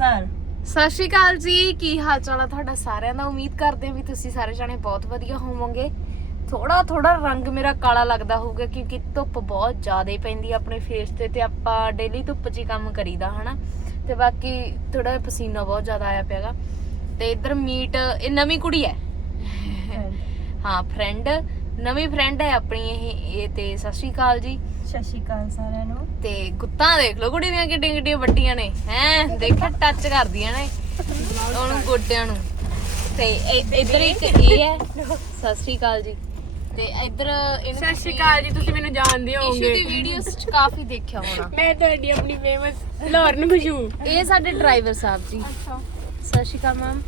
ਅੰਮ੍ਰਿਤਸਰ ਸਤਿ ਸ਼੍ਰੀ ਅਕਾਲ ਜੀ ਕੀ ਹਾਲ ਚਾਲ ਆ ਤੁਹਾਡਾ ਸਾਰਿਆਂ ਦਾ? ਉਮੀਦ ਕਰਦੇ ਹਾਂ ਵੀ ਤੁਸੀਂ ਸਾਰੇ ਜਾਣੇ ਬਹੁਤ ਵਧੀਆ ਹੋਵੋਗੇ। ਥੋੜਾ ਥੋੜਾ ਰੰਗ ਮੇਰਾ ਕਾਲਾ ਲੱਗਦਾ ਹੋਊਗਾ ਕਿਉਂਕਿ ਧੁੱਪ ਬਹੁਤ ਜ਼ਿਆਦਾ ਹੀ ਪੈਂਦੀ ਆ ਆਪਣੇ ਫੇਸ ਤੇ ਤੇ ਆਪਾਂ ਡੇਲੀ ਧੁੱਪ 'ਚ ਹੀ ਕੰਮ ਕਰੀਦਾ ਹਨਾ? ਤੇ ਬਾਕੀ ਥੋੜਾ ਪਸੀਨਾ ਬਹੁਤ ਜ਼ਿਆਦਾ ਆਇਆ ਪਿਆਗਾ। ਤੇ ਇੱਧਰ ਮੀਟ ਇਹ ਨਵੀਂ ਕੁੜੀ ਹੈ। ਹਾਂ ਫਰੈਂਡ ਨਵੀਂ ਫਰੈਂਡ ਹੈ ਆਪਣੀ ਇਹ ਇਹ ਤੇ ਸਤਿ ਸ਼੍ਰੀ ਅਕਾਲ ਜੀ। ਸਤਿ ਸ਼੍ਰੀ ਅਕਾਲ ਸਾਰਿਆਂ ਨੂੰ। ਤੇ ਗੁੱਤਾਂ ਦੇਖ ਲਓ ਕੁੜੀ ਦੀਆਂ ਕਿੱਡੀਆਂ ਕਿੱਡੀਆਂ ਵੱਡੀਆਂ ਨੇ ਹੈ? ਦੇਖਿਆ ਟੱਚ ਕਰਦੀਆਂ ਨੇ ਉਹਨੂੰ ਗੋਡਿਆਂ ਨੂੰ। ਤੇ ਇੱਧਰ ਇੱਕ ਇਹ ਹੈ ਸਤਿ ਸ਼੍ਰੀ ਅਕਾਲ ਜੀ। ਤੇ ਇੱਧਰ ਇਹਨੂੰ ਸਤਿ ਸ਼੍ਰੀ ਅਕਾਲ ਜੀ ਤੁਸੀਂ ਮੈਨੂੰ ਜਾਣਦੇ ਇਸ਼ੂ ਹੋਵੋਗੇ। ਦੀ ਵੀਡੀਓਜ਼ ਚ ਕਾਫੀ ਦੇਖਿਆ ਹੋਣਾ। ਮੈਂ ਤੁਹਾਡੀ ਆਪਣੀ ਫੇਮਸ ਲਾਹੌਰਨ ਖੁਸ਼ੂ ਇਹ ਸਾਡੇ ਡਰਾਈਵਰ ਸਾਹਿਬ ਜੀ। ਸਤਿ ਸ਼੍ਰੀ ਅਕਾਲ ਮੈਮ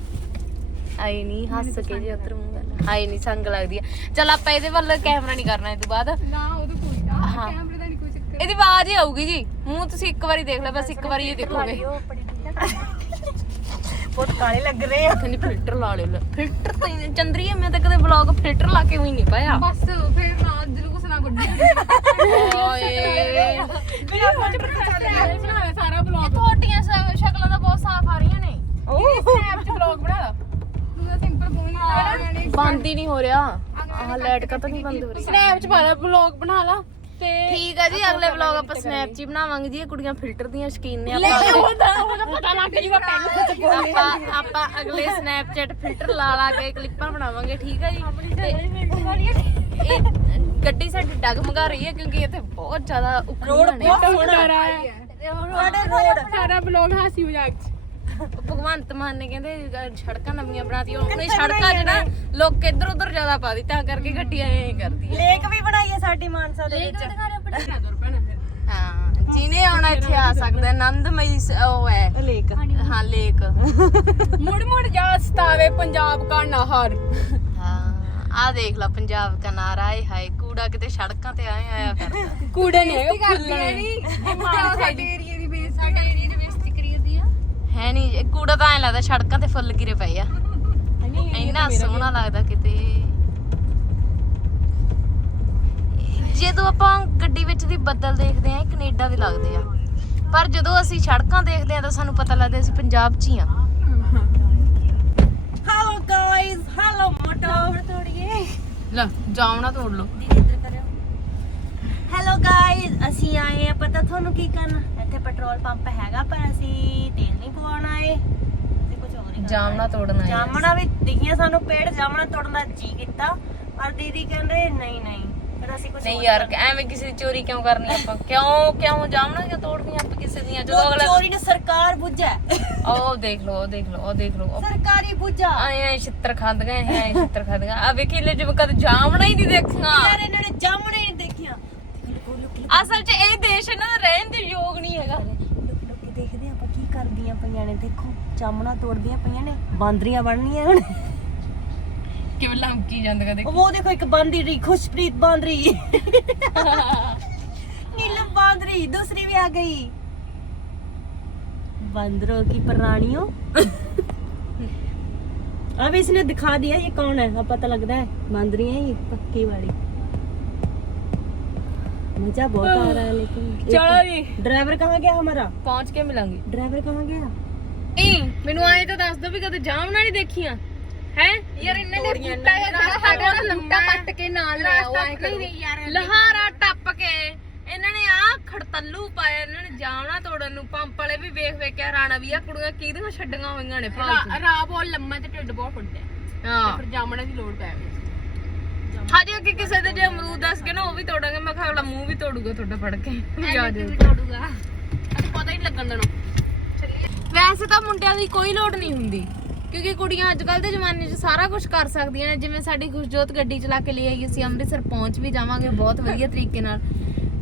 ਆਈ ਨਹੀਂ ਹੱਸ ਕੇ ਜੀ ਉੱਧਰ ਮੂੰਹ ਕਰ ਆਈ ਨਹੀਂ ਸੰਗ ਲੱਗਦੀ ਆ। ਚਲ ਆਪਾਂ ਇਹਦੇ ਵੱਲ ਕੈਮਰਾ ਨਹੀਂ ਕਰਨਾ ਇਹ ਤੋਂ ਬਾਅਦ। ਨਾ ਉਹਦੇ ਕੋਈ ਹਾਂ ਕੈਮਰੇ ਦਾ ਨਹੀਂ ਕੋਈ ਚੱਕਰ। ਇਹਦੀ ਆਵਾਜ਼ ਹੀ ਆਊਗੀ ਜੀ। ਮੂੰਹ ਤੁਸੀਂ ਇੱਕ ਵਾਰੀ ਦੇਖ ਲਓ ਬਸ ਇੱਕ ਵਾਰੀ ਹੀ ਦੇਖੋਗੇ। ਬਹੁਤ ਕਾਲੇ ਲੱਗ ਰਹੇ ਆ। ਕਹਿੰਦੀ ਫਿਲਟਰ ਲਾ ਲੈ ਫਿਲਟਰ ਤਾਂ ਚੰਦਰੀਏ ਮੈਂ ਤਾਂ ਕਦੇ ਵਲੌਗ ਫਿਲਟਰ ਲਾ ਕੇ ਵੀ ਨਹੀਂ ਪਾਇਆ। ਬਸ ਫਿਰ ਨਾ ਦਿਲ ਕੁਛ ਨਾ ਗੁੱਡੀ। ਓਏ। ਮੇਰਾ ਫੋਨ ਬਣਾਇਆ ਸਾਰਾ ਬਲੌਗ ਤੁਹਾਡੀਆਂ ਸ- ਸ਼ਕਲਾਂ ਤਾਂ ਬਹੁਤ ਸਾਫ਼ ਆ ਰਹੀਆਂ ਨੇ ਸਨੈਪ ਚ ਬਲੌਗ ਬਣਾ ਲਾ ਤੂੰ ਤਾਂ ਸਿੰਪਲ ਫੋਨ ਹੀ ਬੰਦ ਹੀ ਨਹੀਂ ਹੋ ਰਿਹਾ। ਆਹ ਲਾਈਟ ਕਾ ਤਾਂ ਨਹੀਂ ਬੰਦ ਹੋ ਰਹੀ? ਸਨੈਪ ਚ ਪਾ ਲਾ ਬਲੌਗ ਬਣਾ ਲਾ। ਤੇ ਠੀਕ ਆ ਜੀ ਅਗਲੇ ਵਲੌਗ ਆਪਾਂ ਸਨੈਪ 'ਚ ਹੀ ਬਣਾਵਾਂਗੇ ਜੀ ਇਹ ਕੁੜੀਆਂ ਫਿਲਟਰ ਦੀਆਂ ਸ਼ਕੀਨ ਨੇ ਲੈ ਆਪਾਂ। ਉਹਦਾ ਉਹਦਾ ਪਤਾ ਲੱਗ ਜੂਗਾ ਪਹਿਲਾਂ ਆਪਾਂ ਆਪਾਂ ਅਗਲੇ ਸਨੈਪਚੈਟ ਫਿਲਟਰ ਲਾ ਲਾ ਕੇ ਕਲਿੱਪਾਂ ਬਣਾਵਾਂਗੇ ਠੀਕ ਆ ਜੀ? ਤੇ ਇਹ ਗੱਡੀ ਸਾਡੀ ਡਗਮਗਾ ਰਹੀ ਹੈ ਕਿਉਂਕਿ ਇੱਥੇ ਬਹੁਤ ਜ਼ਿਆਦਾ ਰੋਡ ਉਖੜੀਆਂ ਨੇ। ਬਹੁਤ ਹੁਣ ਰਹਾ ਹੈ। ਰੋਡ ਸਾਰਾ ਬਲੌਗ ਹਾਸੀ ਮਜ਼ਾਕ ਚ। ਭਗਵੰਤ ਮਾਨ ਨੇ ਕਹਿੰਦੇ ਅਹ ਸੜਕਾਂ ਨਵੀਆਂ ਬਣਾਤੀਆਂ ਉਹਨੇ ਸੜਕਾਂ ਨਾ? ਲੋਕ ਇੱਧਰ ਉੱਧਰ ਜ਼ਿਆਦਾ ਪਾ ਦਿੱਤੀ ਤਾਂ ਕਰਕੇ ਗੱਡੀਆਂ ਐਂ ਕਰਦੀ ਲੇਕ ਵੀ ਬਣਾਈ ਹੈ ਸਾਡੀ ਮਾਨਸਾ ਦੇ ਵਿੱਚ। ਹਾਂ ਜਿਹਨੇ ਆਉਣਾ ਇੱਥੇ ਆ ਸਕਦਾ ਹੈ। ਆਨੰਦਮਈ ਸ- ਉਹ ਹੈ। ਲੇਕ। ਹਾਂ ਲੇਕ। ਮੁੜ ਮੁੜ ਜਾ ਸਤਾਵੇ ਪੰਜਾਬ ਕਾ ਨਹਰ। ਹਾਂ ਆ ਦੇਖ ਲੈ ਪੰਜਾਬ ਦਾ ਨਾਰਾ ਹੈ ਹਾਏ ਕੂੜਾ ਕਿਤੇ ਸੜਕਾਂ ਤੇ ਆਏ ਆਇਆ ਫਿਰਦਾ। ਕੂੜੇ ਨੇ ਫੁੱਲਣੇ ਸਾਡੇ ਏਰੀਆ ਦੀ ਬੇਸ ਸਾਡੇ ਏਰੀਆ ਦੀ ਬੇਇੱਜ਼ਤੀ ਕਰੀ ਜਾਂਦੀ ਆ ਹੈ ਨਹੀਂ ਇਹ ਕੂੜਾ ਤਾਂ ਐ ਲੱਗਦਾ ਸੜਕਾਂ ਤੇ ਫੁੱਲ ਗਿਰੇ ਪਏ ਆ। ਇੰਨਾ ਸੋਹਣਾ ਲੱਗਦਾ ਕਿਤੇ। ਜਦੋਂ ਆਪਾਂ ਗੱਡੀ ਵਿੱਚ ਦੀ ਬੱਦਲ ਦੇਖਦੇ ਆ ਕੈਨੇਡਾ ਦੇ ਲੱਗਦੇ ਆ। ਪਰ ਜਦੋਂ ਅਸੀਂ ਸੜਕਾਂ ਦੇਖਦੇ ਆ ਤਾਂ ਸਾਨੂੰ ਪਤਾ ਲੱਗਦਾ ਅਸੀਂ ਪੰਜਾਬ 'ਚ ਹੀ ਆ। ਹੈਲੋ ਗਾਇਸ ਹੈਲੋ ਮੋਟੋ ਤੋੜੀਏ। ਲੈ ਜਾਉਣਾ ਤੋੜ ਲਓ। ਹੈਲੋ ਗਾਇਸ ਅਸੀਂ ਆਏ ਆ ਪਤਾ ਤੁਹਾਨੂੰ ਕੀ ਕਰਨਾ? ਇੱਥੇ ਪੈਟਰੋਲ ਪੰਪ ਹੈਗਾ ਪਰ ਅਸੀਂ ਤੇਲ ਨਹੀਂ ਪਵਾਉਣ ਆਏ। ਅਸੀਂ ਕੁਝ ਹੋਰ ਹੀ ਜਾਮਣਾ ਤੋੜਨਾ ਹੈ। ਜਾਮਣਾ ਵੀ ਦਿਖੀਆਂ ਸਾਨੂੰ ਪੇੜ ਜਾਮਣਾ ਤੋੜਨ ਦਾ ਜੀ ਕੀਤਾ। ਪਰ ਦੀਦੀ ਕਹਿੰਦੇ ਨਹੀਂ ਨਹੀਂ। ਫਿਰ ਅਸੀਂ ਕੁਝ ਨਹੀਂ ਯਾਰ ਐਵੇਂ ਕਿਸੇ ਦੀ ਚੋਰੀ ਕਿਉਂ ਕਰਨੀ ਆਪਾਂ? ਕਿਉਂ ਕਿਉਂ ਜਾਮਣਾ ਕਿਉਂ ਤੋੜਨੀ ਆਪਾਂ ਕਿਸੇ ਦੀਆਂ? ਜਦੋਂ ਅਗਲਾ ਚੋਰੀ ਨੇ ਸਰਕਾਰ ਬੁੱਝਾ ਉਹ ਦੇਖ ਲਓ ਉਹ ਦੇਖ ਲਓ ਉਹ ਦੇਖ ਲਓ। ਸਰਕਾਰੀ ਬੁੱਝਾ। ਆਏ ਆਏ ਛਿੱਤਰ ਖਾਂਦੀਆਂ ਐ ਛਿੱਤਰ ਖਾਂਦੀਆਂ ਆ ਵੇਖੀ ਲੈ ਜਿਵੇਂ ਕਦ ਜਾਮਣਾ ਹੀ ਨਹੀਂ ਦੇਖੀਆਂ। ਯਾਰ ਇਹਨਾਂ ਨੇ ਜਾਮਣਾ ਹੀ ਅਸਲ 'ਚ ਇਹ ਦੇਸ਼ ਇਹਨਾਂ ਦਾ ਰਹਿਣ ਦੇ ਯੋਗ ਨਹੀਂ ਹੈਗਾ ਲੋਕੀ ਦੇਖਦੇ ਆ ਆਪਾਂ ਕੀ ਕਰਦੀਆਂ ਪਈਆਂ ਨੇ ਦੇਖੋ ਜਾਮਣਾ ਤੋੜਦੀਆਂ ਪਈਆਂ ਨੇ ਬਾਂਦਰੀਆਂ ਬਣਨੀਆਂ ਹੁਣ ਕਿਵੇਂ ਲੰਕੀ ਜਾਂਦੀਆਂ ਦੇਖ ਉਹ ਦੇਖੋ ਇੱਕ ਬਾਂਦਰੀ ਰਹੀ ਖੁਸ਼ਪ੍ਰੀਤ ਬਾਂਦਰੀ नीलम बांदरी दूसरी भी आ गई बंदरों की प्राणियों अब इसने दिखा दिया ये कौन है अब पता लगता है बांदरी है ये पक्की वाली मजा बहुत आ रहा है लेकिन ਚਲੋ ਜੀ ड्राइवर कहाँ गया हमारा ਪਹੁੰਚ ਕੇ ਮਿਲਾਂਗੇ ड्राइवर कहाँ गया ਨਹੀਂ ਮੈਨੂੰ ਆਏ ਤਾਂ ਦੱਸ ਦੋ ਵੀ ਕਦੇ ਜਾਮਣਾ ਨਹੀਂ ਦੇਖੀਆਂ ਹੈ ਯਾਰ ਇਹਨਾਂ ਨੇ ਬੂਟਾ ਜਿਹਾ ਸਾਡਾ ਨਾ ਲੰਮਾ ਪੱਟ ਕੇ ਨਾਲ ਲੈ ਆਓ ਐ ਕਰੋ ਲਹਾਰਾ ਟੱਪ ਕੇ ਇਹਨਾਂ ਨੇ ਆ ਖੜਤੱਲੂ ਪਾਇਆ ਇਹਨਾਂ ਨੇ ਜਾਮਣਾ ਤੋੜਨ ਨੂੰ ਪੰਪ ਵਾਲੇ ਵੀ ਵੇਖ ਵੇਖ ਕੇ ਹੈਰਾਨ ਆ ਵੀ ਆ ਕੁੜੀਆਂ ਕਿਹਦੀਆਂ ਛੱਡੀਆਂ ਹੋਈਆਂ ਨੇ ਫਾਲਤੂ ਰਾਹ ਬਹੁਤ ਲੰਮਾ ਤੇ ਢਿੱਡ ਬਹੁਤ ਫੁੱਟਿਆ ਹਾਂ ਫਿਰ ਜਾਮਣਾ ਦੀ ਲੋੜ ਪੈ ਗਈ ਅੱਗੇ ਕਿਸੇ ਦੇ ਜੇ ਅਮਰੂਦ ਦੱਸ ਕੇ ਨਾ ਉਹ ਵੀ ਤੋੜਾਂਗੇ ਮੈਂ ਕਿਹਾ ਅਗਲਾ ਮੂੰਹ ਵੀ ਤੋੜੂਗਾ ਤੁਹਾਡਾ ਫੜ ਕੇ। ਜਾ ਜਾ ਤੋੜੂਗਾ। ਅੱਜ ਪਤਾ ਹੀ ਨੀ ਲੱਗਣ ਦੇਣਾ। ਵੈਸੇ ਤਾਂ ਮੁੰਡਿਆਂ ਦੀ ਕੋਈ ਲੋੜ ਨਹੀਂ ਹੁੰਦੀ ਕਿਉਂਕਿ ਕੁੜੀਆਂ ਅੱਜ ਕੱਲ ਦੇ ਜ਼ਮਾਨੇ 'ਚ ਸਾਰਾ ਕੁਝ ਕਰ ਸਕਦੀਆਂ ਨੇ। ਜਿਵੇਂ ਸਾਡੀ ਖੁਸ਼ਜੋਤ ਗੱਡੀ ਚਲਾ ਕੇ ਲੈ ਆਈ ਅਸੀਂ ਅੰਮ੍ਰਿਤਸਰ ਪਹੁੰਚ ਵੀ ਜਾਵਾਂਗੇ ਬਹੁਤ ਵਧੀਆ ਤਰੀਕੇ ਨਾਲ।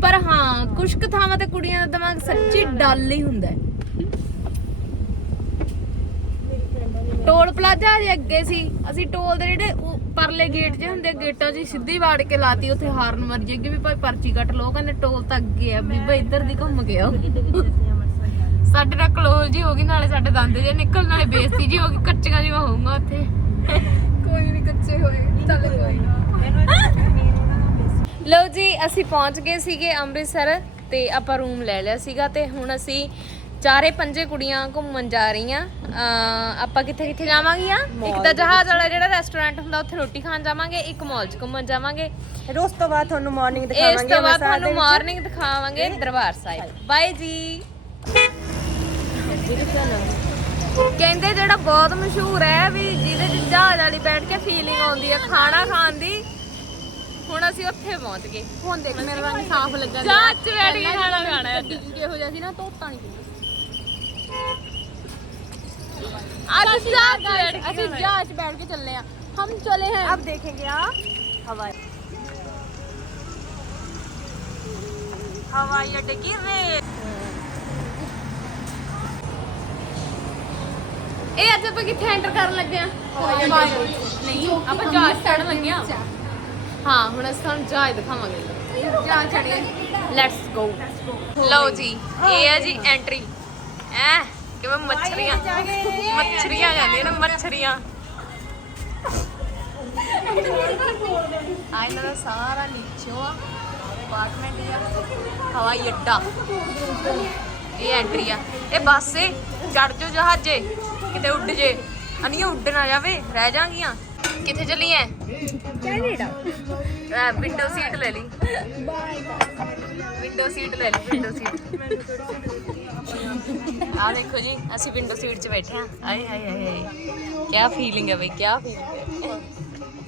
ਪਰ ਹਾਂ ਕੁਝ ਕੁ ਥਾਵਾਂ ਤੇ ਕੁੜੀਆਂ ਦਾ ਦਿਮਾਗ ਸੱਚੀ ਡਲ ਹੀ ਹੁੰਦਾ ਹੈ। ਟੋਲ ਪਲਾਜ਼ਾ ਜੇ ਅੱਗੇ ਸੀ। ਅਸੀਂ ਟੋਲ ਦੇ ਜਿਹੜੇ ਪਰਲੇ ਗੇਟ ਜੇ ਹੁੰਦੇ ਗੇਟਾਂ 'ਚ ਸਿੱਧੀ ਵਾੜ ਕੇ ਲਾਤੀ ਉੱਥੇ ਹਾਰਨ ਮਰ ਜਾਏਗੀ ਵੀ ਭਾਈ ਪਰਚੀ ਕੱਟ ਲੋ ਕਹਿੰਦੇ ਟੋਲ ਤਾਂ ਅੱਗੇ ਆ ਬੀਬਾ ਇੱਧਰ ਦੀ ਘੁੰਮ ਕੇ ਆਓ। ਸਾਡੇ ਨਾਲ ਕਲੋਜ਼ ਜੀ ਹੋ ਗਈ ਨਾਲੇ ਸਾਡੇ ਦੰਦ ਜੇ ਨਿਕਲ ਨਾਲੇ ਬੇਇੱਜ਼ਤੀ ਜੀ ਹੋ ਗਈ ਕੱਚੀਆਂ ਜਿਹਾ ਹੋਊਗਾ ਉੱਥੇ। ਕੋਈ ਨਹੀਂ ਕੱਚੇ ਹੋਏ ਚੱਲ ਕੋਈ ਨਾ। ਲਓ ਜੀ ਅਸੀਂ ਪਹੁੰਚ ਗਏ ਸੀਗੇ ਅੰਮ੍ਰਿਤਸਰ ਤੇ ਆਪਾਂ ਰੂਮ ਲੈ ਲਿਆ ਸੀਗਾ ਤੇ ਹੁਣ ਅਸੀਂ ਚਾਰੇ ਪੰਜੇ ਕੁੜੀਆਂ ਘੁੰਮਣ ਜਾ ਰਹੀਆਂ। ਅਹ ਆਪਾਂ ਕਿੱਥੇ ਕਿੱਥੇ ਜਾਵਾਂਗੀਆਂ ਇੱਕ ਤਾਂ ਜਹਾਜ਼ ਵਾਲਾ ਜਿਹੜਾ ਰੈਸਟੋਰੈਂਟ ਹੁੰਦਾ ਉੱਥੇ ਰੋਟੀ ਖਾਣ ਜਾਵਾਂਗੇ ਇੱਕ ਮਾਲ 'ਚ ਘੁੰਮਣ ਜਾਵਾਂਗੇ। ਫਿਰ ਉਸ ਤੋਂ ਬਾਅਦ ਤੁਹਾਨੂੰ ਮਾਰਨਿੰਗ ਇਸ ਦਿਖਾਵਾਂਗੇ ਤੋਂ ਬਾਅਦ ਅੰਮ੍ਰਿਤਸਰ ਦੇ ਤੁਹਾਨੂੰ ਵਿੱਚ। ਮਾਰਨਿੰਗ ਦਿਖਾਵਾਂਗੇ ਦਰਬਾਰ ਸਾਹਿਬ। ਬਾਏ ਜੀ। ਕਹਿੰਦੇ ਜਿਹੜਾ ਬਹੁਤ ਮਸ਼ਹੂਰ ਹੈ ਵੀ ਜਿਹਦੇ ਚ ਜਹਾਜ਼ ਵਾਲੀ ਬੈਠ ਕੇ ਫੀਲਿੰਗ ਆਉਂਦੀ ਹੈ ਖਾਣਾ ਖਾਣ ਦੀ। ਹੁਣ ਅਸੀਂ ਉੱਥੇ ਪਹੁੰਚ ਗਏ। ਹੁਣ ਦੇਖ ਮੇਰਾ ਰੰਗ ਸਾਫ਼ ਲੱਗਾ ਜਹਾਜ਼ 'ਚ ਬੈਠ ਕੇ ਖਾਣਾ ਖਾਣਾ ਹੈ ਇਹੋ ਜਿਹਾ ਸੀ ਨਾ ਧੋਤਾ ਨਹੀਂ ਅੱਜ ਜਹਾਜ਼ 'ਚ ਬੈਠ ਕੇ ਅਸੀਂ ਜਹਾਜ਼ 'ਚ बैठ के चल रहे हैं हम चले हैं अब देखेंगे आप हवाई ਹਵਾਈ ਅੱਡੇ ਕੀ ਰੇ ਇਹ ਅੱਜ ਆਪਾਂ ਕਿੱਥੇ ਐਂਟਰ ਕਰਨ ਲੱਗੇ ਆ नहीं ਆਪਾਂ ਜਹਾਜ਼ ਚੜਨ ਲੱਗੇ ਆ ਹਾਂ ਹੁਣ ਅਸੀਂ ਤੁਹਾਨੂੰ ਜਹਾਜ਼ ਦਿਖਾਵਾਂਗੇ ਜਹਾਜ਼ ਚੜੇ ਲੈਟਸ ਗੋ ਲਓ ਜੀ ਇਹ ਹੈ ਜੀ ਐਂਟਰੀ ਐ ਕਿਵੇਂ ਮੱਛਰੀਆਂ ਮੱਛਰੀਆਂ ਜਾਂਦੀਆਂ ਨੇ ਮੱਛਰੀਆਂ। ਆ ਇਹਨਾਂ ਦਾ ਸਾਰਾ ਨੀਚੋਂ ਆ ਅਪਾਰਟਮੈਂਟ ਆ। ਹਵਾਈ ਅੱਡਾ। ਇਹ ਐਂਟਰੀ ਆ। ਇਹ ਬੱਸ ਏ ਚੜ ਜੋ ਜਹਾਜ਼ੇ ਕਿਤੇ ਉੱਡ ਜੇ। ਅਨੀਆਂ ਉੱਡ ਨਾ ਜਾਵੇ ਰਹਿ ਜਾਗੀਆਂ। ਕਿੱਥੇ ਚੱਲੀ ਐ? ਕੈਨੇਡਾ। ਵਿੰਡੋ ਸੀਟ ਲੈ ਲਈ। ਵਿੰਡੋ ਸੀਟ ਲੈ ਲਈ ਵਿੰਡੋ ਸੀਟ ਆ ਦੇਖੋ ਜੀ ਅਸੀਂ ਵਿੰਡੋ ਸੀਟ 'ਚ ਬੈਠੇ ਆ ਆਏ ਹਾਏ ਹਾਏ ਹਾਏ ਕੀ ਫੀਲਿੰਗ ਹੈ ਬਈ ਕੀ ਫੀਲਿੰਗ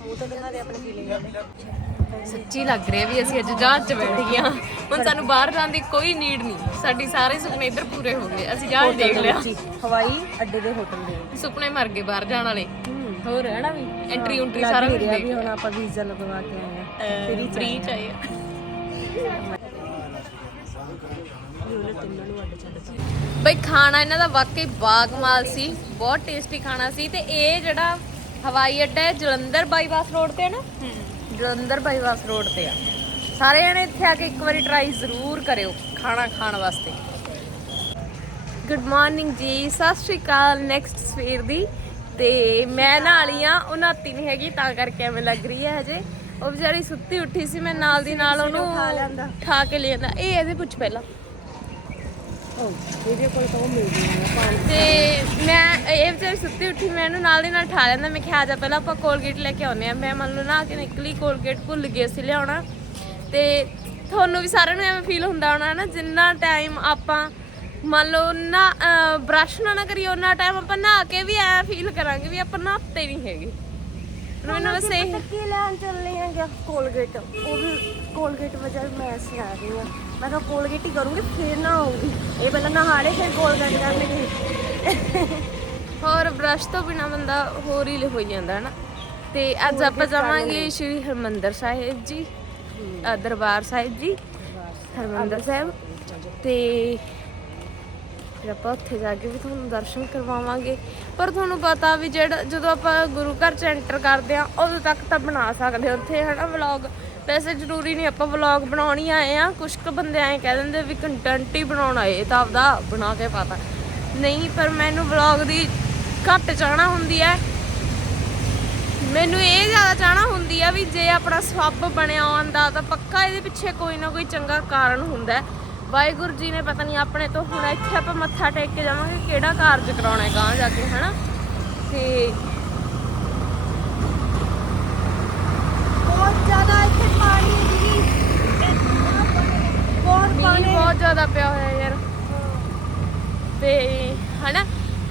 ਉਹ ਤਾਂ ਦਿਖਾ ਦੇ ਆਪਣੀ ਫੀਲਿੰਗ ਸੱਚੀ ਲੱਗ ਰਿਹਾ ਵੀ ਅਸੀਂ ਅੱਜ ਜਹਾਜ਼ 'ਚ ਬੈਠ ਗਏ ਹਾਂ। ਹੁਣ ਸਾਨੂੰ ਬਾਹਰ ਜਾਣ ਦੀ ਕੋਈ ਨੀਡ ਨਹੀਂ। ਸਾਡੀ ਸਾਰੇ ਸੁਪਨੇ ਇੱਧਰ ਪੂਰੇ ਹੋ ਗਏ। ਅਸੀਂ ਜਹਾਜ਼ ਦੇਖ ਲਿਆ। ਹਵਾਈ ਅੱਡੇ ਦੇ ਹੋਟਲ ਦੇ ਸੁਪਨੇ ਮਰ ਗਏ ਬਾਹਰ ਜਾਣ ਵਾਲੇ। ਹੋਰ ਹੈ ਨਾ ਵੀ? ਐਂਟਰੀ ਉਂਟਰੀ ਸਾਰਾ ਕੁਝ ਦੇਖ ਵੀ ਹੁਣ ਆਪਾਂ ਵੀਜ਼ਾ ਲਗਵਾ ਕੇ ਆਏ ਆ ਫ੍ਰੀ ਫ੍ਰੀ ਚਾਹੀਏ ਉਹਨੇ ਤਿੰਨਾਂ ਨੂੰ ਅੱਡ ਚੱਲ ਬਈ ਖਾਣਾ ਇਹਨਾਂ ਦਾ ਵਾਕਈ ਬਾਗਮਾਲ ਸੀ ਬਹੁਤ ਟੇਸਟੀ ਖਾਣਾ ਸੀ ਤੇ ਇਹ ਜਿਹੜਾ ਹਵਾਈ ਅੱਡਾ ਹੈ ਜਲੰਧਰ ਬਾਈਪਾਸ ਰੋਡ ਤੇ ਹੈ ਨਾ? ਜਲੰਧਰ ਬਾਈਪਾਸ ਰੋਡ ਤੇ ਆ। ਸਾਰੇ ਜਣੇ ਇੱਥੇ ਆ ਕੇ ਇੱਕ ਵਾਰੀ ਟਰਾਈ ਜ਼ਰੂਰ ਕਰਿਓ ਖਾਣਾ ਖਾਣ ਵਾਸਤੇ। ਗੁੱਡ ਮਾਰਨਿੰਗ ਜੀ ਸਤਿ ਸ਼੍ਰੀ ਅਕਾਲ ਨੈਕਸਟ ਸਵੇਰ ਦੀ। ਤੇ ਮੈਂ ਨਾਲੀ ਆ ਉਹ ਨਾਤੀ ਨਹੀਂ ਹੈਗੀ ਤਾਂ ਕਰਕੇ ਐਵੇਂ ਲੱਗ ਰਹੀ ਹੈ ਹਜੇ। ਉਹ ਵਿਚਾਰੀ ਸੁੱਤੀ ਉੱਠੀ ਸੀ ਮੈਂ ਨਾਲ ਦੀ ਨਾਲ ਉਹਨੂੰ ਲਿਆਂਦਾ। ਠਾ ਕੇ ਲੈ ਜਾਂਦਾ ਇਹ ਇਹਦੇ ਪੁੱਛ ਪਹਿਲਾਂ। ਉਹ ਕੋਲ ਤਾਂ ਉਹ ਮਿਲ ਤੇ ਮੈਂ ਇਹ ਵਿਚਾਰੀ ਸੁੱਤੀ ਉੱਠੀ, ਮੈਂ ਇਹਨੂੰ ਨਾਲ ਦੀ ਨਾਲ ਠਾ ਲੈਂਦਾ, ਮੈਂ ਕਿਹਾ ਜਾ, ਪਹਿਲਾਂ ਆਪਾਂ ਕੋਲਗੇਟ ਲੈ ਕੇ ਆਉਂਦੇ ਆ ਮੈਂ ਮੰਨ ਲਓ ਨਾ ਕਿ ਨਿਕਲੀ ਕੋਲਗੇਟ ਭੁੱਲ ਗਏ ਸੀ ਲਿਆਉਣਾ। ਤੇ ਤੁਹਾਨੂੰ ਵੀ ਸਾਰਿਆਂ ਨੂੰ ਐਵੇਂ ਫੀਲ ਹੁੰਦਾ ਹੋਣਾ ਨਾ, ਜਿੰਨਾ ਟਾਈਮ ਆਪਾਂ ਮੰਨ ਲਓ ਨਾ ਬ੍ਰਸ਼ ਨਾ ਨਾ ਕਰੀਏ ਉਹਨਾਂ ਟਾਈਮ ਆਪਾਂ ਨਹਾ ਕੇ ਵੀ ਐ ਫੀਲ ਕਰਾਂਗੇ ਵੀ ਆਪਾਂ ਨਹਾਤੇ ਨਹੀਂ ਹੈਗੇ। ਮੈਨੂੰ ਬਸ ਇਹ ਕੀ ਲੈਣ ਚੱਲੇ ਆ ਕੋਲਗੇਟ ਉਹ ਵੀ ਕੋਲਗੇਟ ਵਜਾ ਮੈਂ ਸਿਖਾ ਰਹੀ ਆ ਮੈਂ ਕਿਹਾ ਕੋਲਗੇਟ ਹੀ ਕਰੂੰਗੀ ਫਿਰ ਨਾ ਆਉਂਗੀ ਇਹ ਪਹਿਲਾਂ ਨਹਾੜੇ ਫਿਰ ਕੋਲਗੇਟ ਕਰਨਗੇ ਹੋਰ ਬ੍ਰਸ਼ ਤੋਂ ਬਿਨਾ ਬੰਦਾ ਹੋਰ ਹੀ ਹੋ ਜਾਂਦਾ ਹੈ ਨਾ ਤੇ ਅੱਜ ਆਪਾਂ ਜਾਵਾਂਗੇ ਸ਼੍ਰੀ ਹਰਮੰਦਰ ਸਾਹਿਬ ਜੀ ਦਰਬਾਰ ਸਾਹਿਬ ਜੀ ਹਰਮੰਦਰ ਸਾਹਿਬ। ਤੇ ਫਿਰ ਆਪਾਂ ਉੱਥੇ ਜਾ ਕੇ ਵੀ ਤੁਹਾਨੂੰ ਦਰਸ਼ਨ ਕਰਵਾਵਾਂਗੇ। ਪਰ ਤੁਹਾਨੂੰ ਪਤਾ ਵੀ ਜਿਹੜਾ ਜਦੋਂ ਆਪਾਂ ਗੁਰੂ ਘਰ ਚ ਐਂਟਰ ਕਰਦੇ ਆ ਉਦੋਂ ਤੱਕ ਤਾਂ ਬਣਾ ਸਕਦੇ ਉੱਥੇ ਹਨਾ ਵਲੌਗ ਵੈਸੇ ਜ਼ਰੂਰੀ ਨਹੀਂ, ਆਪਾਂ ਵਲੌਗ ਬਣਾਉਣ ਹੀ ਆਏ ਆ ਕੁਝ ਕੁ ਬੰਦੇ ਐਂ ਕਹਿ ਦਿੰਦੇ ਵੀ ਕੰਟੈਂਟ ਹੀ ਬਣਾਉਣਾ ਆਏ ਤਾਂ ਆਪਦਾ ਬਣਾ ਕੇ ਪਾਤਾ। ਨਹੀਂ, ਪਰ ਮੈਨੂੰ ਵਲੌਗ ਦੀ ਘੱਟ ਚਾਹਣਾ ਹੁੰਦੀ ਹੈ ਮੈਨੂੰ ਇਹ ਜ਼ਿਆਦਾ ਚਾਹਣਾ ਹੁੰਦੀ ਆ ਵੀ ਜੇ ਆਪਣਾ ਸਵੱਬ ਬਣਿਆ ਆਉਂਦਾ ਤਾਂ ਪੱਕਾ ਇਹਦੇ ਪਿੱਛੇ ਕੋਈ ਨਾ ਕੋਈ ਚੰਗਾ ਕਾਰਨ ਹੁੰਦਾ ਵਾਹਿਗੁਰੂ ਜੀ ਨੇ ਪਤਾ ਨਹੀਂ ਆਪਣੇ ਤੋਂ ਹੁਣ ਇੱਥੇ ਆਪਾਂ ਮੱਥਾ ਟੇਕ ਕੇ ਜਾਵਾਂਗੇ, ਕਿਹੜਾ ਕਾਰਜ ਕਰਾਉਣਾ ਹੈ ਗਾਂ ਜਾ ਕੇ, ਹਨਾ? ਤੇ ਬਹੁਤ ਜ਼ਿਆਦਾ ਇੱਥੇ ਪਾਣੀ ਦੀ ਬਹੁਤ ਪਾਣੀ ਬਹੁਤ ਜ਼ਿਆਦਾ ਪਿਆ ਹੋਇਆ ਯਾਰ। ਤੇ ਹਨਾ?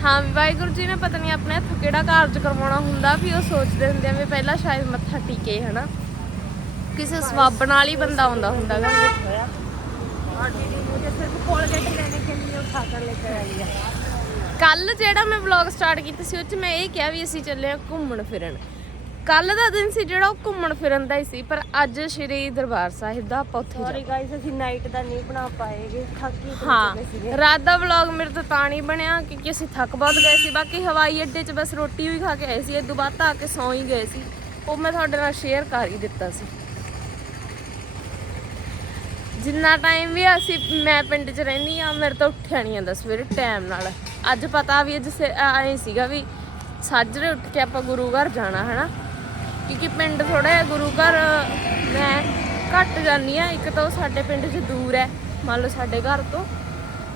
ਹਾਂ ਵਾਹਿਗੁਰੂ ਜੀ ਨੇ ਪਤਾ ਨਹੀਂ ਆਪਣੇ ਹੱਥੋਂ ਕਿਹੜਾ ਕਾਰਜ ਕਰਵਾਉਣਾ ਹੁੰਦਾ ਵੀ ਉਹ ਸੋਚਦੇ ਹੁੰਦੇ ਆ ਵੀ ਪਹਿਲਾਂ ਸ਼ਾਇਦ ਮੱਥਾ ਟੇਕੇ ਹਨਾ? ਕਿਸੇ ਸਵਾਬ ਨਾਲ ਬੰਦਾ ਆਉਂਦਾ ਹੁੰਦਾ ਗਾ। ਕੱਲ ਜਿਹੜਾ ਮੈਂ ਵਲੌਗ ਸਟਾਰਟ ਕੀਤਾ ਸੀ ਉਹ ਚ ਮੈਂ ਇਹ ਕਿਹਾ ਵੀ ਅਸੀਂ ਚੱਲੇ ਆ ਘੁੰਮਣ ਫਿਰਨ। ਕੱਲ ਦਾ ਦਿਨ ਸੀ ਜਿਹੜਾ ਉਹ ਘੁੰਮਣ ਫਿਰਨ ਦਾ ਹੀ ਸੀ ਪਰ ਅੱਜ ਸ਼੍ਰੀ ਦਰਬਾਰ ਸਾਹਿਬ ਦਾ ਆਪਾਂ ਉੱਥੇ ਸੌਰੀ ਗਾਇਸ ਅਸੀਂ ਨਾਈਟ ਦਾ ਨਹੀਂ ਬਣਾ ਪਾਏਗੇ ਥੱਕੀ ਤੇ ਹਾਂ ਰਾਤ ਦਾ ਵਲੌਗ ਮੇਰੇ ਤੋਂ ਤਾਂ ਨਹੀਂ ਬਣਿਆ ਕਿਉਂਕਿ ਅਸੀਂ ਥੱਕ ਬਹੁਤ ਗਏ ਸੀ ਬਾਕੀ ਹਵਾਈ ਅੱਡੇ 'ਚ ਬਸ ਰੋਟੀ ਵੀ ਖਾ ਕੇ ਆਏ ਸੀ ਇਹ ਤਾਂ ਆ ਕੇ ਸੌਂ ਹੀ ਗਏ ਸੀ। ਉਹ ਮੈਂ ਤੁਹਾਡੇ ਨਾਲ ਸ਼ੇਅਰ ਕਰ ਹੀ ਦਿੱਤਾ ਸੀ। ਜਿੰਨਾ ਟਾਈਮ ਵੀ ਅਸੀਂ ਮੈਂ ਪਿੰਡ 'ਚ ਰਹਿੰਦੀ ਆ ਮੇਰੇ ਤੋਂ ਉੱਠਿਆ ਨਹੀਂ ਜਾਂਦਾ ਸਵੇਰੇ ਟਾਈਮ ਨਾਲ। ਅੱਜ ਪਤਾ ਵੀ ਅੱਜ ਐ ਸੀਗਾ ਵੀ ਸਾਜਰੇ ਉੱਠ ਕੇ ਆਪਾਂ ਗੁਰੂ ਘਰ ਜਾਣਾ ਹਨਾ? ਕਿਉਂਕਿ ਪਿੰਡ ਥੋੜਾ ਜਿਹਾ ਗੁਰੂ ਘਰ, ਮੈਂ ਘੱਟ ਜਾਂਦੀ ਆ ਇੱਕ ਤਾਂ ਉਹ ਸਾਡੇ ਪਿੰਡ 'ਚ ਦੂਰ ਹੈ, ਮੰਨ ਲਓ ਸਾਡੇ ਘਰ ਤੋਂ।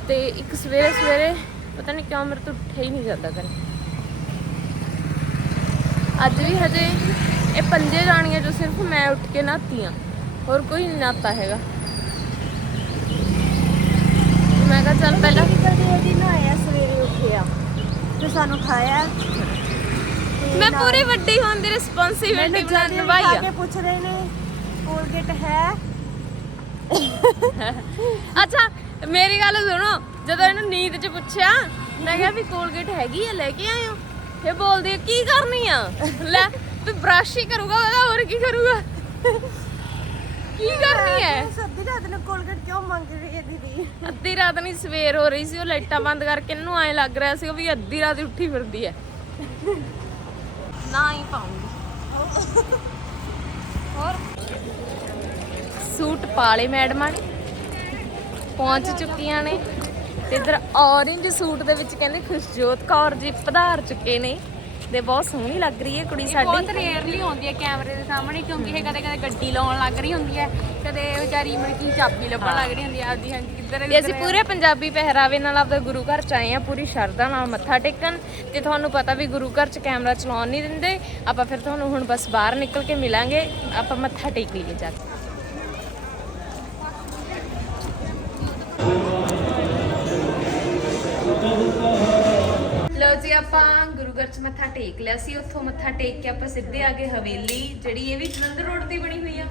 ਤੇ ਇੱਕ ਸਵੇਰੇ ਸਵੇਰੇ ਪਤਾ ਨਹੀਂ ਕਿਉਂ ਮੇਰੇ ਤੋਂ ਉੱਠਿਆ ਹੀ ਨਹੀਂ ਜਾਂਦਾ ਕਰੇ ਅੱਜ ਵੀ ਹਜੇ ਇਹ ਪੰਜੇ ਜਾਣੀਆਂ ਜੋ ਸਿਰਫ ਮੈਂ ਉੱਠ ਕੇ ਨਹਾਤੀ ਆ, ਹੋਰ ਕੋਈ ਨਹੀਂ ਨਹਾਤਾ ਹੈਗਾ। ਮੈਂ ਕਿਹਾ ਚੱਲ ਪਹਿਲਾਂ ਕਦੀ ਉਹਦੀ ਨਹਾਇਆ, ਸਵੇਰੇ ਉੱਠਿਆ। ਤੇ ਸਾਨੂੰ ਖਾਇਆ। ਮੈਂ ਪੂਰੀ ਵੱਡੀ ਹੋਣ ਦੀ ਰਿਸਪੌਂਸਿਬਿਲਟੀ ਬਣਾ ਨਿਭਾਈ ਆ। ਕੇ ਪੁੱਛ ਰਹੇ ਨੇ ਕੋਲਗੇਟ ਹੈ। ਅੱਛਾ ਮੇਰੀ ਗੱਲ ਸੁਣੋ ਜਦੋਂ ਇਹਨੂੰ ਨੀਂਦ 'ਚ ਪੁੱਛਿਆ ਮੈਂ ਕਿਹਾ ਵੀ ਕੋਲਗੇਟ ਹੈਗੀ ਆ ਲੈ ਕੇ ਆਇਓ। ਇਹ ਬੋਲਦੀ ਕੀ ਕਰਨੀ ਆ? ਲੈ ਵੀ ਬ੍ਰਸ਼ ਹੀ ਕਰੂਗਾ ਉਹਦਾ ਹੋਰ ਕੀ ਕਰੂਗਾ? ਕੀ ਕਰਨੀ ਹੈ ਸੱਦੀ ਰਾਤ ਨੂੰ ਕੋਲਗੇਟ ਕਿਉਂ ਮੰਗ ਰਹੀ ਹੈ ਦੀਦੀ? ਅੱਧੀ ਰਾਤ ਨਹੀਂ ਸਵੇਰ ਹੋ ਰਹੀ ਸੀ ਉਹ ਲਾਈਟਾਂ ਬੰਦ ਕਰਕੇ ਇਹਨੂੰ ਐਂ ਲੱਗ ਰਿਹਾ ਸੀ ਵੀ ਅੱਧੀ ਰਾਤ ਉੱਠੀ ਫਿਰਦੀ ਹੈ ਨਾ ਹੀ ਪਾਉਂਗੀ। ਹੋਰ? ਸੂਟ ਪਾਲੇ ਮੈਡਮਾਂ ਨੇ। ਪਹੁੰਚ ਚੁੱਕੀਆਂ ਨੇ। ਤੇ ਇਧਰ ਔਰੇਂਜ ਸੂਟ ਦੇ ਵਿੱਚ ਕਹਿੰਦੇ ਖੁਸ਼ਜੋਤ ਕੌਰ ਜੀ ਪਧਾਰ ਚੁੱਕੇ ਨੇ। ਤੇ ਬਹੁਤ ਸੋਹਣੀ ਲੱਗ ਰਹੀ ਹੈ ਕੁੜੀ ਬਹੁਤ ਸਾਡੀ। ਰੇਅਰਲੀ ਆਉਂਦੀ ਹੈ ਕੈਮਰੇ ਦੇ ਸਾਹਮਣੇ ਕਿਉਂਕਿ ਇਹ ਕਦੇ ਕਦੇ ਗੱਡੀ ਲਾਉਣ ਲੱਗ ਰਹੀ ਹੁੰਦੀ ਹੈ ਕਦੇ ਵਿਚਾਰੀ ਮਰ ਕੀ ਚਾਬੀ ਲੱਭਣ ਲੱਗ ਰਹੀ ਹੁੰਦੀ ਹੈ ਆਪਦੀ ਹਾਂਜੀ ਕਿੱਧਰ ਤੇ ਅਸੀਂ ਪੂਰੇ ਪੰਜਾਬੀ ਪਹਿਰਾਵੇ ਨਾਲ ਆਪਦਾ ਗੁਰੂ ਘਰ ਚ ਆਏ ਆ ਪੂਰੀ ਸ਼ਰਧਾ ਨਾਲ ਮੱਥਾ ਟੇਕਣ। ਤੇ ਤੁਹਾਨੂੰ ਪਤਾ ਵੀ ਗੁਰੂ ਘਰ ਚ ਕੈਮਰਾ ਚਲਾਉਣ ਨਹੀਂ ਦਿੰਦੇ ਆਪਾਂ ਫਿਰ ਤੁਹਾਨੂੰ ਹੁਣ ਬਸ ਬਾਹਰ ਨਿਕਲ ਕੇ ਮਿਲਾਂਗੇ ਆਪਾਂ ਮੱਥਾ ਟੇਕ ਲਈਏ ਜਾ ਕੇ। ਲੋ ਜੀ ਆਪਾਂ ਗੁਰੂ ਘਰ ਚ ਮੱਥਾ ਟੇਕ ਲਿਆ ਸੀ ਉੱਥੋਂ ਮੱਥਾ ਟੇਕ ਕੇ ਆਪਾਂ ਸਿੱਧੇ ਆ ਗਏ ਹਵੇਲੀ ਜਿਹੜੀ ਇਹ ਵੀ ਜਲੰਧਰ ਰੋਡ ਤੇ ਬਣੀ ਹੋਈ ਆ।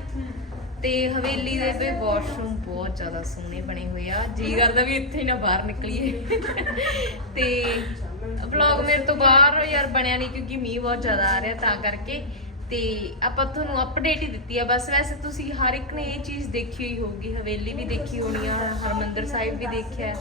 ਤੇ ਹਵੇਲੀ ਦੇ ਵੀ ਵਾਸ਼ਰੂਮ ਬਹੁਤ ਜ਼ਿਆਦਾ ਸੋਹਣੇ ਬਣੇ ਹੋਏ ਆ। ਜੀ ਕਰਦਾ ਵੀ ਇੱਥੇ ਹੀ ਨਾ ਬਾਹਰ ਨਿਕਲੀਏ। ਤੇ ਵਲੌਗ ਮੇਰੇ ਤੋਂ ਬਾਹਰ ਯਾਰ ਬਣਿਆ ਨਹੀਂ ਕਿਉਂਕਿ ਮੀਂਹ ਬਹੁਤ ਜ਼ਿਆਦਾ ਆ ਰਿਹਾ ਤਾਂ ਕਰਕੇ। ਤੇ ਆਪਾਂ ਤੁਹਾਨੂੰ ਅਪਡੇਟ ਹੀ ਦਿੱਤੀ ਆ। ਬਸ ਵੈਸੇ ਤੁਸੀਂ ਹਰ ਇੱਕ ਨੇ ਇਹ ਚੀਜ਼ ਦੇਖੀ ਹੋਈ ਹੋਊਗੀ। ਹਵੇਲੀ ਵੀ ਦੇਖੀ ਹੋਣੀ ਆ, ਹਰਮੰਦਰ ਸਾਹਿਬ ਵੀ ਦੇਖਿਆ।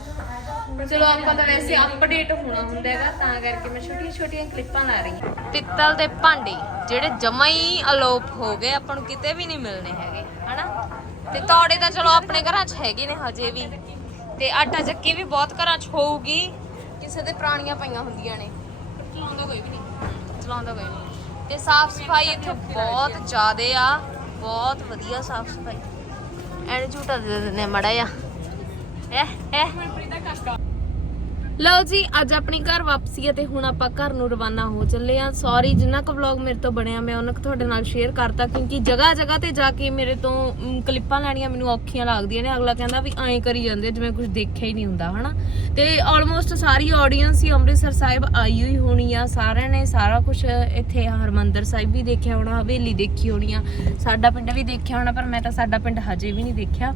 ਚਲੋ ਆਪਾਂ ਤਾਂ ਵੈਸੇ ਅਪਡੇਟ ਹੋਣਾ ਹੁੰਦਾ ਹੈਗਾ, ਤਾਂ ਕਰਕੇ ਮੈਂ ਛੋਟੀਆਂ ਛੋਟੀਆਂ ਕਲਿੱਪਾਂ ਲਾ ਰਹੀ ਹਾਂ। ਪਿੱਤਲ ਦੇ ਭਾਂਡੇ, ਜਿਹੜੇ ਜਮਾ ਹੀ ਅਲੋਪ ਹੋ ਗਏ, ਆਪਾਂ ਨੂੰ ਕਿਤੇ ਵੀ ਨਹੀਂ ਮਿਲਣੇ ਹੈਗੇ, ਹਨਾ? ਤੇ ਤੌੜੇ ਤਾਂ ਚਲੋ ਆਪਣੇ ਘਰਾਂ 'ਚ ਹੈਗੇ ਨੇ ਹਜੇ ਵੀ। ਤੇ ਆਟਾ ਚੱਕੀ ਵੀ ਬਹੁਤ ਘਰਾਂ 'ਚ ਹੋਊਗੀ। ਕਿਸੇ ਦੇ ਪੁਰਾਣੀਆਂ ਪਈਆਂ ਹੁੰਦੀਆਂ ਨੇ। ਚਲਾਉਂਦਾ ਕੋਈ ਵੀ ਨਹੀਂ। ਚਲਾਉਂਦਾ ਕੋਈ ਨਹੀਂ। ਤੇ ਸਾਫ਼ ਸਫ਼ਾਈ ਇੱਥੇ ਬਹੁਤ ਜ਼ਿਆਦਾ ਆ, ਬਹੁਤ ਵਧੀਆ ਸਾਫ਼ ਸਫ਼ਾਈ। ਐਨ ਝੂਟਾ ਦੇ ਦਿੰਦੇ ਮੜਾ ਆ ਐ ਐ। ਲਓ ਜੀ ਅੱਜ ਆਪਣੀ ਘਰ ਵਾਪਸੀ ਹੈ ਤੇ ਹੁਣ ਆਪਾਂ ਘਰ ਨੂੰ ਰਵਾਨਾ ਹੋ ਚੱਲੇ ਆ ਸੌਰੀ ਜਿੰਨਾ ਕੁ ਵਲੌਗ ਮੇਰੇ ਤੋਂ ਬਣਿਆ ਮੈਂ ਉਹਨਾਂ ਕੁ ਤੁਹਾਡੇ ਨਾਲ ਸ਼ੇਅਰ ਕਰਤਾ ਕਿਉਂਕਿ ਜਗ੍ਹਾ ਜਗ੍ਹਾ ਤੇ ਜਾ ਕੇ ਮੇਰੇ ਤੋਂ ਮ, ਕਲਿੱਪਾਂ ਲੈਣੀਆਂ ਮੈਨੂੰ ਔਖੀਆਂ ਲੱਗਦੀਆਂ ਨੇ। ਅਗਲਾ ਕਹਿੰਦਾ ਵੀ ਐਂ ਕਰੀ ਜਾਂਦੇ ਜਿਵੇਂ ਕੁਝ ਦੇਖਿਆ ਹੀ ਨਹੀਂ ਹੁੰਦਾ ਹਨਾ? ਤੇ ਆਲਮੋਸਟ ਸਾਰੀ ਆਡੀਅנס ਹੀ ਅੰਮ੍ਰਿਤਸਰ ਸਾਹਿਬ ਆਈ ਹੋਈ ਹੋਣੀ ਆ। ਸਾਰਿਆਂ ਨੇ ਸਾਰਾ ਕੁਝ ਇੱਥੇ ਹਰਮੰਦਰ ਸਾਹਿਬ ਵੀ ਦੇਖਿਆ ਹੋਣਾ ਹਵੇਲੀ ਦੇਖੀ ਹੋਣੀ ਆ। ਸਾਡਾ ਪਿੰਡ ਵੀ ਦੇਖਿਆ ਹੋਣਾ ਪਰ ਮੈਂ ਤਾਂ ਸਾਡਾ ਪਿੰਡ ਹਜੇ ਵੀ ਨਹੀਂ ਦੇਖਿਆ।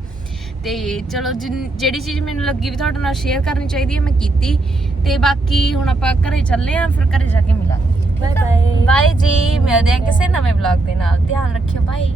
ਤੇ ਚਲੋ ਜਿਹੜੀ ਚੀਜ਼ ਮੈਨੂੰ ਲੱਗੀ ਵੀ ਤੁਹਾਡੇ ਨਾਲ ਸ਼ੇਅਰ ਕਰਨੀ ਚਾਹੀਦੀ ਹੈ ਮੈਂ ਕੀਤੀ ਤੇ ਬਾਕੀ ਹੁਣ ਆਪਾਂ ਘਰੇ ਚੱਲੇ ਆਂ ਫਿਰ ਘਰੇ ਜਾ ਕੇ ਮਿਲਾਂਗੇ। ਬਾਏ ਬਾਏ ਬਾਏ ਜੀ ਮਿਲਦੇ ਆਂ ਕਿਸੇ ਨਵੇਂ ਵਲੌਗ ਦੇ ਨਾਲ। ਧਿਆਨ ਰੱਖਿਓ ਬਾਏ